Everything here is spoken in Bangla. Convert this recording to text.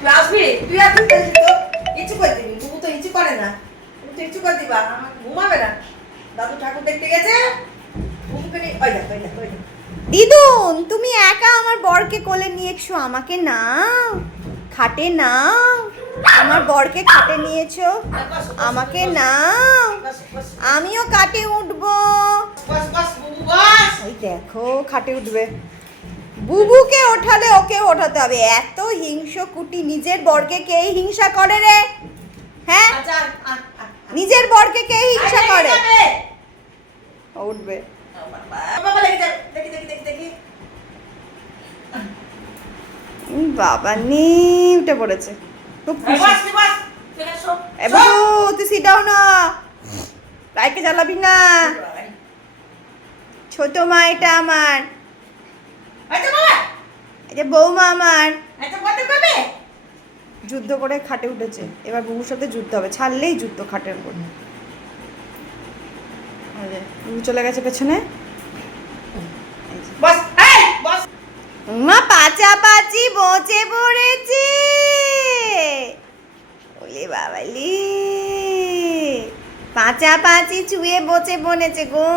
তুই আসবি, তুই আসবি তো ইচ্ছু করে দিবি। বুবু তো ইচ্ছু করে না, তুমি তো ইচ্ছু করে দিবা, ঘুমাবে না। দাদু ঠাকুর দেখতে গেছে, বুবুকে নিয়ে ওই দেখ ওই দেখ ওই দেখ। দিদুন, তুমি একা আমার বরকে কোলে নিয়েছো, আমাকে নাও, খাটে নাও। আমার বরকে খাটে নিয়েছো, আমাকে নাও, আমিও কাটে উঠবো। বস বস বুবু বস। ওই দেখো খাটে উঠবে। বুবুকে ওঠালে ওকে ওঠাতে হবে। এত হিংস্রকুটি, নিজের বরকে কে হিংসা করে রে? হ্যাঁ, আচ্ছা নিজের বরকে কে হিংসা করে? ও উঠবে। বাবা লেগে যাবে, দেখি দেখি দেখি দেখি। বাবা নি উঠে পড়েছে, খুব খুশি। বস তুই বস, চলে এসো। এ বাবু, তুই সিট ডাউন না, লাইটে জ্বালাবি না। ছোট মা এটা আমার, আচ্ছা বাবা, এই যে বৌমা আমার। আচ্ছা কত করবে? যুদ্ধ করে খাটে উঠেছে, এবার বুবুর সাথে যুদ্ধ হবে, ছাড়লেই যুদ্ধ খাটের উপর। এই যে, বুবু চলে গেছে পেছনে। এই যে। বস এই বস। মা পাচাপাচি বসে পড়েছে। ওলে বাবালি, পাচাপাচি চুয়ে বসে পড়েছে গো।